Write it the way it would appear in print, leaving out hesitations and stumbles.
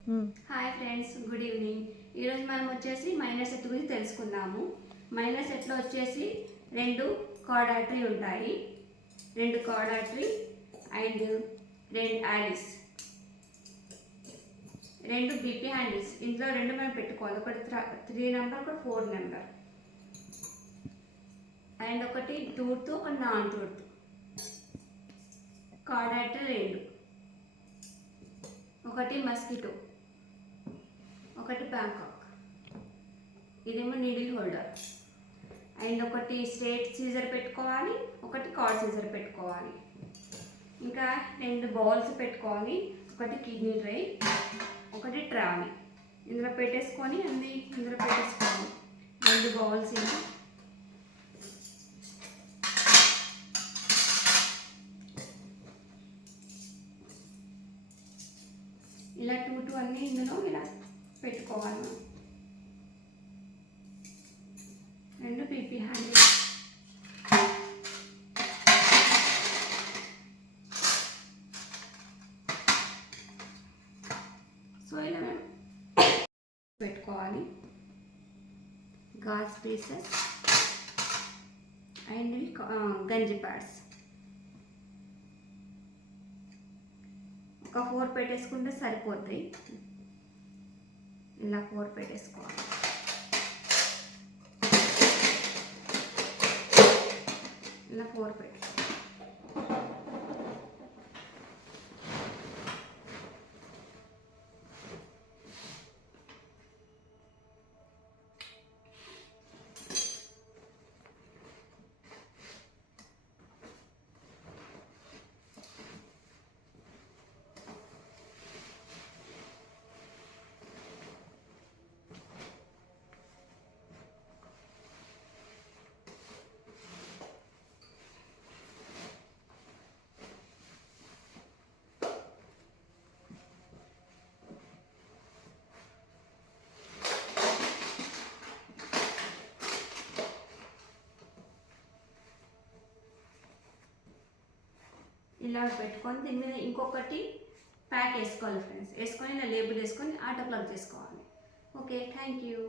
Hi friends, good evening. ఈరోజు మనం వచ్చేసి మైనర్ సెట్ గురించి తెలుసుకుందాము. మైనర్ సెట్లో వచ్చేసి 2 కార్డ్ ఆర్టరీ ఉంటాయి, 2 card artery and 2 Alice, 2 BP handles. ఇందులో 2 మనం పెట్టుకోవాలి, ఒకటి 3 నెంబర్, ఒకటి 4 నెంబర్, అండ్ ఒకటి టూత్, ఒకటి నాన్ టూత్. కార్డ్ ఆర్టరీ 2, ఒకటి మస్కిటో, ఒకటి బ్యాంకాక్, ఇదేమో నీడిల్ హోల్డర్, అండ్ ఒకటి స్ట్రేట్ సీజర్ పెట్టుకోవాలి, ఒకటి కార్డ్ సీజర్ పెట్టుకోవాలి, ఇంకా 2 బౌల్స్ పెట్టుకోవాలి, ఒకటి కిడ్నీ ట్రే, ఒకటి ట్రాలీ. ఇందులో పెట్టేసుకొని ఇందులో పెట్టేసుకోవాలి 2 బౌల్స్. ఇలా 2 అన్నీ ఇందులో ఇలా పెట్టుకోవాలి. 2 పీపీ హ్యాండిల్. సో ఇలా మేము పెట్టుకోవాలి. గాజ్ పీసెస్ అండ్ గంజి ప్యాడ్స్ ఒక 4 పెట్టేసుకుంటే సరిపోతాయి. ఇలా 4 పెట్టేసుకోవాలి. ఇలా 4 పెట్టేసుకోవాలి. ఇలా పెట్టుకొని దీని మీద ఇంకొకటి ప్యాక్ వేసుకోవాలి ఫ్రెండ్స్. వేసుకొని ఇలా లేబుల్ వేసుకొని ఆటో ప్లగ్ చేసుకోవాలి. Okay, thank you.